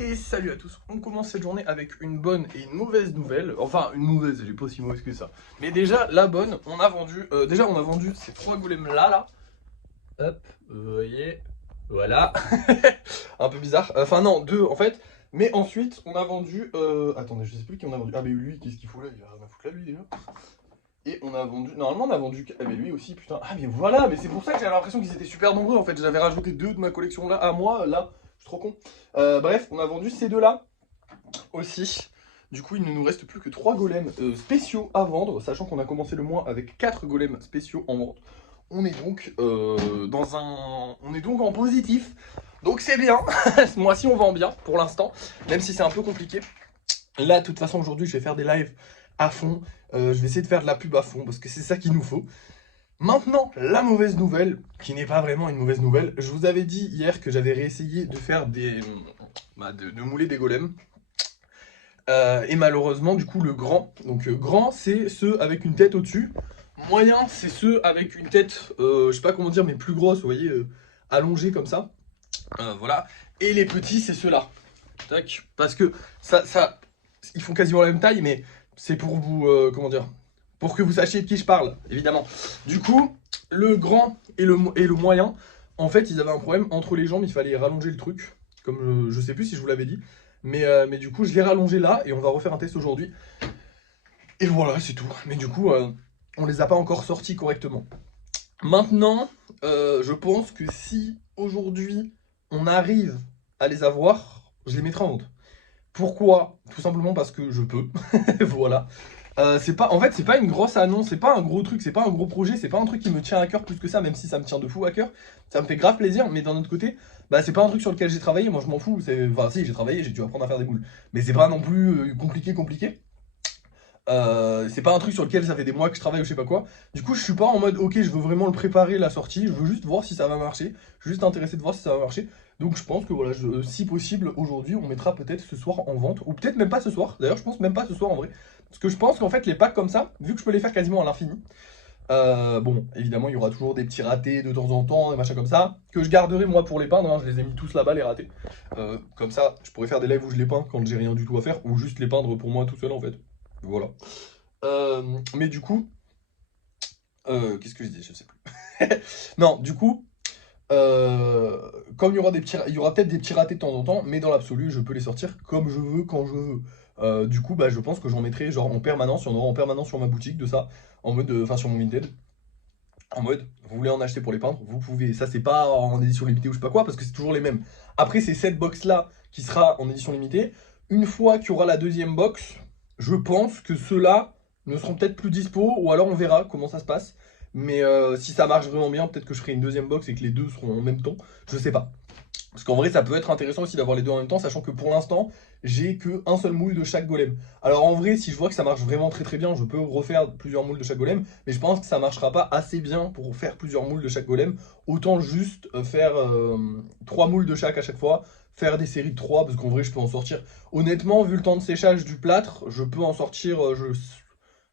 Et salut à tous, on commence cette journée avec une bonne et une mauvaise nouvelle. Enfin, une mauvaise, elle est pas si mauvaise que ça. Mais déjà, la bonne, on a vendu ces trois golems là. Hop, vous voyez, voilà. Un peu bizarre. Enfin non, deux en fait. Mais ensuite, on a vendu... Attendez, je sais plus qui on a vendu. Ah mais lui, qu'est-ce qu'il fout là? Il a rien à foutre là, lui, déjà. Et on a vendu... Normalement, on a vendu... Ah mais lui aussi, putain. Ah mais voilà, mais c'est pour ça que j'avais l'impression qu'ils étaient super nombreux, en fait. J'avais rajouté deux de ma collection là, à moi, là. Je suis trop con. Bref, on a vendu ces deux-là aussi. Du coup, il ne nous reste plus que 3 golems spéciaux à vendre, sachant qu'on a commencé le mois avec 4 golems spéciaux en vente. On est donc on est donc en positif. Donc c'est bien. Ce mois-ci, on vend bien pour l'instant, même si c'est un peu compliqué. Là, de toute façon, aujourd'hui, je vais faire des lives à fond. Je vais essayer de faire de la pub à fond parce que c'est ça qu'il nous faut. Maintenant, la mauvaise nouvelle, qui n'est pas vraiment une mauvaise nouvelle. Je vous avais dit hier que j'avais réessayé de faire de mouler des golems. Et malheureusement, du coup, le grand. Donc, grand, c'est ceux avec une tête au-dessus. Moyen, c'est ceux avec une tête, je sais pas comment dire, mais plus grosse, vous voyez, allongée comme ça. Voilà. Et les petits, c'est ceux-là. Tac. Parce que ils font quasiment la même taille, mais c'est pour vous, comment dire, pour que vous sachiez de qui je parle, évidemment. Du coup, le grand et le moyen, en fait, ils avaient un problème entre les jambes, il fallait rallonger le truc. Comme je sais plus si je vous l'avais dit. Mais du coup, je l'ai rallongé là et on va refaire un test aujourd'hui. Et voilà, c'est tout. Mais du coup, on les a pas encore sortis correctement. Maintenant, je pense que si aujourd'hui on arrive à les avoir, je les mettrai en vente. Pourquoi? Tout simplement parce que je peux. Voilà. En fait, c'est pas une grosse annonce, c'est pas un gros truc, c'est pas un gros projet, c'est pas un truc qui me tient à cœur plus que ça, même si ça me tient de fou à cœur. Ça me fait grave plaisir, mais d'un autre côté, bah c'est pas un truc sur lequel j'ai travaillé, moi je m'en fous. Enfin, si, j'ai travaillé, j'ai dû apprendre à faire des moules. Mais c'est pas non plus compliqué. C'est pas un truc sur lequel ça fait des mois que je travaille ou je sais pas quoi. Du coup, je suis pas en mode ok, je veux vraiment le préparer la sortie, je veux juste voir si ça va marcher. Je suis juste intéressé de voir si ça va marcher. Donc je pense que voilà, si possible, aujourd'hui, on mettra peut-être ce soir en vente, ou peut-être même pas ce soir. D'ailleurs, je pense même pas ce soir en vrai. Parce que je pense qu'en fait, les packs comme ça, vu que je peux les faire quasiment à l'infini, bon, évidemment, il y aura toujours des petits ratés de temps en temps, des machins comme ça, que je garderai moi pour les peindre, hein, je les ai mis tous là-bas, les ratés. Comme ça, je pourrais faire des lives où je les peins quand j'ai rien du tout à faire, ou juste les peindre pour moi tout seul en fait. Voilà. Mais du coup, qu'est-ce que je dis? Je sais plus. Non, du coup, comme il y aura peut-être des petits ratés de temps en temps, mais dans l'absolu, je peux les sortir comme je veux, quand je veux. Du coup, bah, je pense que j'en mettrai genre en permanence, il y en aura en permanence sur ma boutique de ça, en mode, enfin sur mon Vinted, en mode, vous voulez en acheter pour les peindre, vous pouvez. Ça, c'est pas en édition limitée ou je sais pas quoi, parce que c'est toujours les mêmes. Après, c'est cette box-là qui sera en édition limitée. Une fois qu'il y aura la deuxième box, je pense que ceux-là ne seront peut-être plus dispo, ou alors on verra comment ça se passe. Mais si ça marche vraiment bien, peut-être que je ferai une deuxième box et que les deux seront en même temps. Je sais pas. Parce qu'en vrai, ça peut être intéressant aussi d'avoir les deux en même temps, sachant que pour l'instant, j'ai que un seul moule de chaque golem. Alors en vrai, si je vois que ça marche vraiment très bien, je peux refaire plusieurs moules de chaque golem, mais je pense que ça marchera pas assez bien pour faire plusieurs moules de chaque golem. Autant juste faire 3 moules de chaque à chaque fois, faire des séries de 3, parce qu'en vrai, je peux en sortir. Honnêtement, vu le temps de séchage du plâtre, je peux en sortir,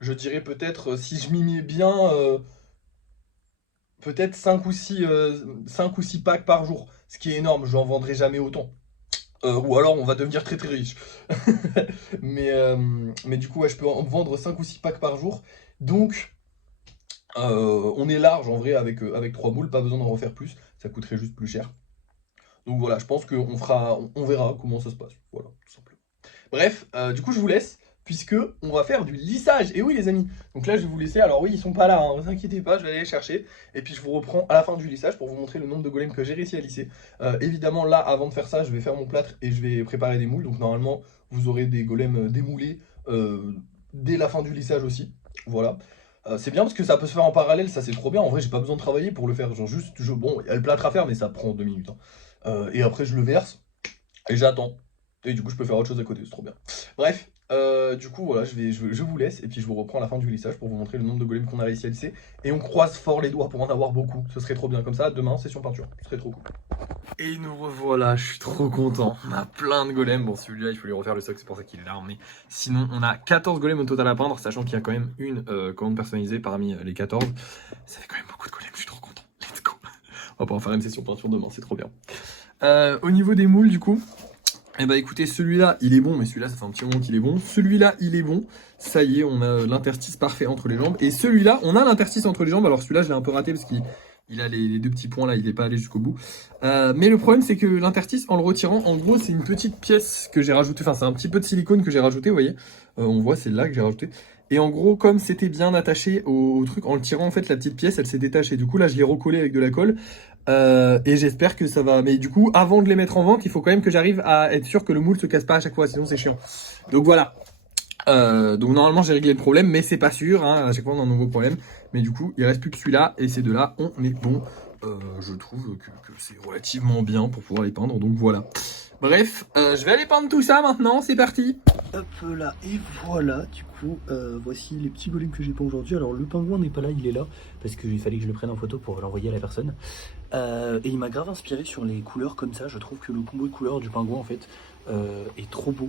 je dirais peut-être, si je m'y mets bien, peut-être 5 ou 6 packs par jour, ce qui est énorme, je n'en vendrai jamais autant. Ou alors on va devenir très riche. mais du coup, ouais, je peux en vendre 5 ou 6 packs par jour. Donc, on est large en vrai avec 3 moules, pas besoin d'en refaire plus, ça coûterait juste plus cher. Donc voilà, je pense on verra comment ça se passe. Voilà, tout simplement. Bref, du coup, je vous laisse, puisque on va faire du lissage. Et oui, les amis. Donc là, je vais vous laisser. Alors oui, ils sont pas là, hein, ne vous inquiétez pas, je vais aller les chercher. Et puis je vous reprends à la fin du lissage pour vous montrer le nombre de golems que j'ai réussi à lisser. Évidemment, là, avant de faire ça, je vais faire mon plâtre et je vais préparer des moules. Donc normalement, vous aurez des golems démoulés dès la fin du lissage aussi. Voilà. C'est bien parce que ça peut se faire en parallèle, ça c'est trop bien. En vrai, j'ai pas besoin de travailler pour le faire. Genre juste, bon, il y a le plâtre à faire, mais ça prend 2 minutes, hein. Et après, je le verse et j'attends. Et du coup, je peux faire autre chose à côté, c'est trop bien. Bref, du coup, voilà, je vous laisse et puis je vous reprends à la fin du lissage pour vous montrer le nombre de golems qu'on a réussi à lisser. Et on croise fort les doigts pour en avoir beaucoup. Ce serait trop bien. Comme ça, demain, session peinture. Ce serait trop cool. Et nous revoilà, je suis trop content. On a plein de golems. Bon, celui-là, il faut lui refaire le stock, c'est pour ça qu'il est là. Mais sinon, on a 14 golems au total à peindre, sachant qu'il y a quand même une commande personnalisée parmi les 14. Ça fait quand même beaucoup de golems, je suis trop content. Let's go. On va pouvoir faire une session peinture demain, c'est trop bien. Au niveau des moules, du coup. Eh bah écoutez, celui-là, il est bon, mais celui-là, ça fait un petit moment qu'il est bon. Celui-là, il est bon. Ça y est, on a l'interstice parfait entre les jambes. Et celui-là, on a l'interstice entre les jambes. Alors celui-là, je l'ai un peu raté parce qu'il a les deux petits points là, il n'est pas allé jusqu'au bout. Mais le problème, c'est que l'interstice, en le retirant, en gros, c'est une petite pièce que j'ai rajoutée. Enfin, c'est un petit peu de silicone que j'ai rajouté, vous voyez. On voit, c'est là que j'ai rajouté. Et en gros, comme c'était bien attaché au truc, en le tirant, en fait, la petite pièce, elle s'est détachée. Du coup, là, je l'ai recollé avec de la colle. Et j'espère que ça va. Mais du coup, avant de les mettre en vente, il faut quand même que j'arrive à être sûr que le moule se casse pas à chaque fois, sinon c'est chiant. Donc voilà. Donc normalement j'ai réglé le problème, mais c'est pas sûr. Hein, à chaque fois on a un nouveau problème. Mais du coup, il reste plus que celui-là et ces deux-là, on est bon. Je trouve que c'est relativement bien pour pouvoir les peindre. Donc voilà. Bref, je vais aller peindre tout ça maintenant. C'est parti. Hop là, et voilà, du coup, voici les petits golems que j'ai pas aujourd'hui. Alors le pingouin n'est pas là, il est là, parce qu'il fallait que je le prenne en photo pour l'envoyer à la personne. Et il m'a grave inspiré sur les couleurs comme ça. Je trouve que le combo de couleurs du pingouin en fait est trop beau.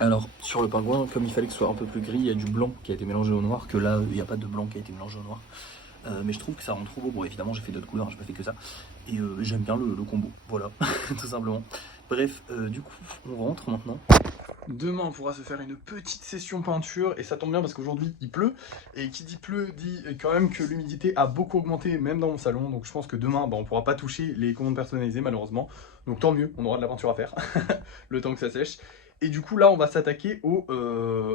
Alors sur le pingouin, comme il fallait que ce soit un peu plus gris, il y a du blanc qui a été mélangé au noir, que là il n'y a pas de blanc qui a été mélangé au noir. Mais je trouve que ça rend trop beau. Bon, évidemment, j'ai fait d'autres couleurs, j'ai pas fait que ça. Et j'aime bien le combo, voilà, tout simplement. Bref, du coup, on rentre maintenant. Demain, on pourra se faire une petite session peinture et ça tombe bien parce qu'aujourd'hui il pleut. Et qui dit pleut dit quand même que l'humidité a beaucoup augmenté, même dans mon salon. Donc je pense que demain, on pourra pas toucher les commandes personnalisées malheureusement. Donc tant mieux, on aura de la peinture à faire le temps que ça sèche. Et du coup, là, on va s'attaquer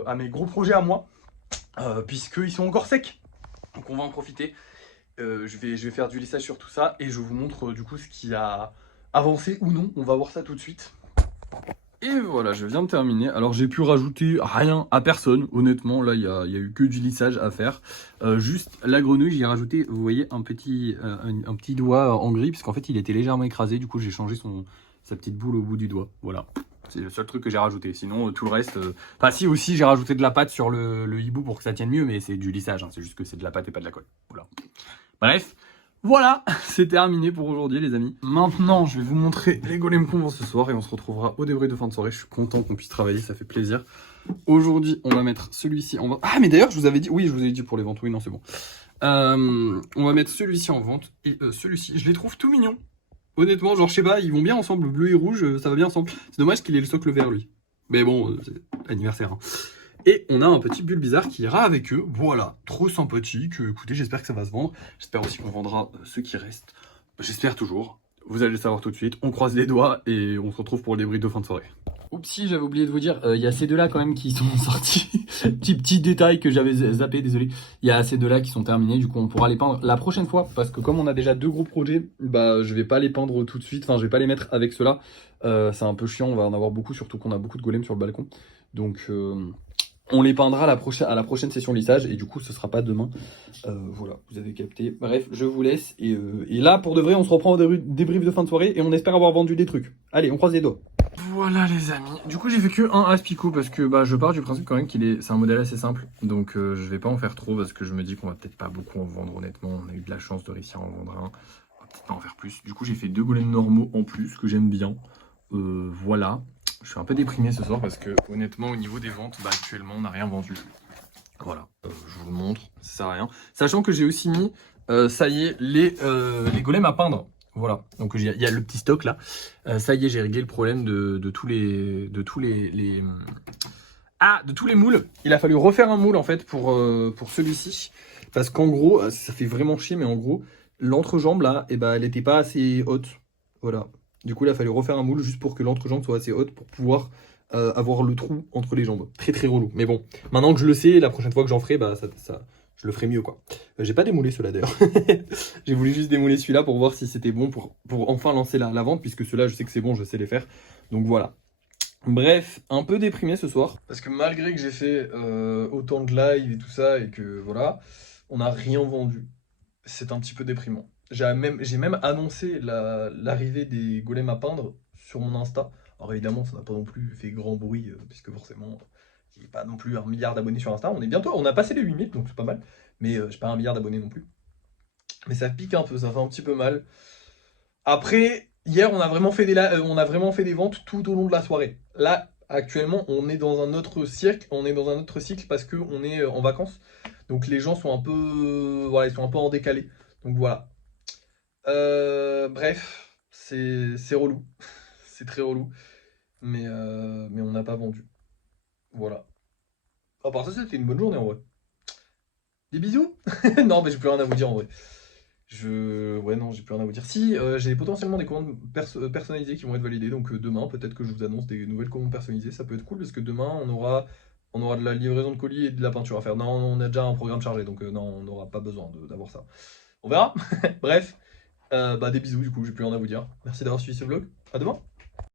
à mes gros projets à moi, puisqu'ils sont encore secs. Donc on va en profiter. Je vais faire du lissage sur tout ça et je vous montre du coup ce qui a avancé ou non. On va voir ça tout de suite. Et voilà, je viens de terminer. Alors j'ai pu rajouter rien à personne, honnêtement. Là, il y a eu que du lissage à faire. Juste la grenouille, j'y ai rajouté, vous voyez, un petit doigt en gris, parce qu'en fait, il était légèrement écrasé. Du coup, j'ai changé sa petite boule au bout du doigt. Voilà. C'est le seul truc que j'ai rajouté. Sinon, tout le reste... Enfin, si, aussi, j'ai rajouté de la pâte sur le hibou pour que ça tienne mieux, mais c'est du lissage. Hein. C'est juste que c'est de la pâte et pas de la colle. Voilà. Bref. Voilà, c'est terminé pour aujourd'hui les amis. Maintenant, je vais vous montrer les golems qu'on vend ce soir et on se retrouvera au débrief de fin de soirée. Je suis content qu'on puisse travailler, ça fait plaisir. Aujourd'hui, on va mettre celui-ci en vente. Ah, mais d'ailleurs, je vous avais dit... Oui, je vous avais dit pour les ventes. Oui, non, c'est bon. On va mettre celui-ci en vente et celui-ci. Je les trouve tout mignons. Honnêtement, genre, je sais pas, ils vont bien ensemble. Bleu et rouge, ça va bien ensemble. C'est dommage qu'il ait le socle vert, lui. Mais bon, c'est anniversaire. Hein. Et on a un petit bulle bizarre qui ira avec eux. Voilà, trop sympathique. Écoutez, j'espère que ça va se vendre. J'espère aussi qu'on vendra ceux qui restent. J'espère toujours. Vous allez le savoir tout de suite. On croise les doigts et on se retrouve pour le débrief de fin de soirée. Oupsie, j'avais oublié de vous dire, il y a ces deux-là quand même qui sont sortis. petit détail que j'avais zappé, désolé. Il y a ces deux-là qui sont terminés, du coup on pourra les peindre la prochaine fois. Parce que comme on a déjà deux gros projets, je vais pas les peindre tout de suite. Enfin, je vais pas les mettre avec ceux-là. C'est un peu chiant, on va en avoir beaucoup, surtout qu'on a beaucoup de golems sur le balcon. Donc... on les peindra à la prochaine session lissage et du coup ce sera pas demain. Voilà, vous avez capté. Bref, je vous laisse et là pour de vrai on se reprend au débrief de fin de soirée et on espère avoir vendu des trucs. Allez, on croise les doigts. Voilà les amis. Du coup j'ai fait que un Aspico parce que je pars du principe quand même c'est un modèle assez simple. Donc je vais pas en faire trop parce que je me dis qu'on va peut-être pas beaucoup en vendre honnêtement. On a eu de la chance de réussir à en vendre un. On va peut-être pas en faire plus. Du coup j'ai fait deux golems normaux en plus que j'aime bien. Voilà. Je suis un peu déprimé ce soir parce que honnêtement au niveau des ventes, actuellement on n'a rien vendu. Voilà, je vous le montre, ça sert à rien. Sachant que j'ai aussi mis, ça y est, les golems à peindre. Voilà, donc il y a le petit stock là. Ça y est, j'ai réglé le problème de tous les moules. Il a fallu refaire un moule en fait pour celui-ci. Parce qu'en gros, ça fait vraiment chier, mais en gros, l'entrejambe là, elle n'était pas assez haute. Voilà. Du coup, il a fallu refaire un moule juste pour que l'entrejambe soit assez haute pour pouvoir avoir le trou entre les jambes. Très très relou. Mais bon, maintenant que je le sais, la prochaine fois que j'en ferai, je le ferai mieux quoi. J'ai pas démoulé ceux-là d'ailleurs. J'ai voulu juste démouler celui-là pour voir si c'était bon pour enfin lancer la vente, puisque ceux-là, je sais que c'est bon, je sais les faire. Donc voilà. Bref, un peu déprimé ce soir. Parce que malgré que j'ai fait autant de live et tout ça, et que voilà, on n'a rien vendu. C'est un petit peu déprimant. J'ai même annoncé l'arrivée des golems à peindre sur mon Insta. Alors évidemment, ça n'a pas non plus fait grand bruit, puisque forcément, il n'y a pas non plus 1 milliard d'abonnés sur Insta. On a passé les 8000, donc c'est pas mal. Mais j'ai pas 1 milliard d'abonnés non plus. Mais ça pique un peu, ça fait un petit peu mal. Après, hier, on a vraiment fait des ventes tout au long de la soirée. Là, actuellement, on est dans un autre cycle parce qu'on est en vacances. Donc les gens sont un peu, voilà, ils sont un peu en décalé. Donc voilà. Bref, c'est relou. C'est très relou. mais on n'a pas vendu. Voilà. À part ça, c'était une bonne journée en vrai. Des bisous? Non, mais j'ai plus rien à vous dire en vrai. Ouais, non, j'ai plus rien à vous dire. Si, j'ai potentiellement des commandes personnalisées qui vont être validées, donc demain, peut-être que je vous annonce des nouvelles commandes personnalisées. Ça peut être cool parce que demain, on aura de la livraison de colis et de la peinture à faire. Non, on a déjà un programme chargé, donc non, on n'aura pas besoin d'avoir ça. On verra. Bref, bah des bisous du coup, j'ai plus rien à vous dire. Merci d'avoir suivi ce vlog. À demain.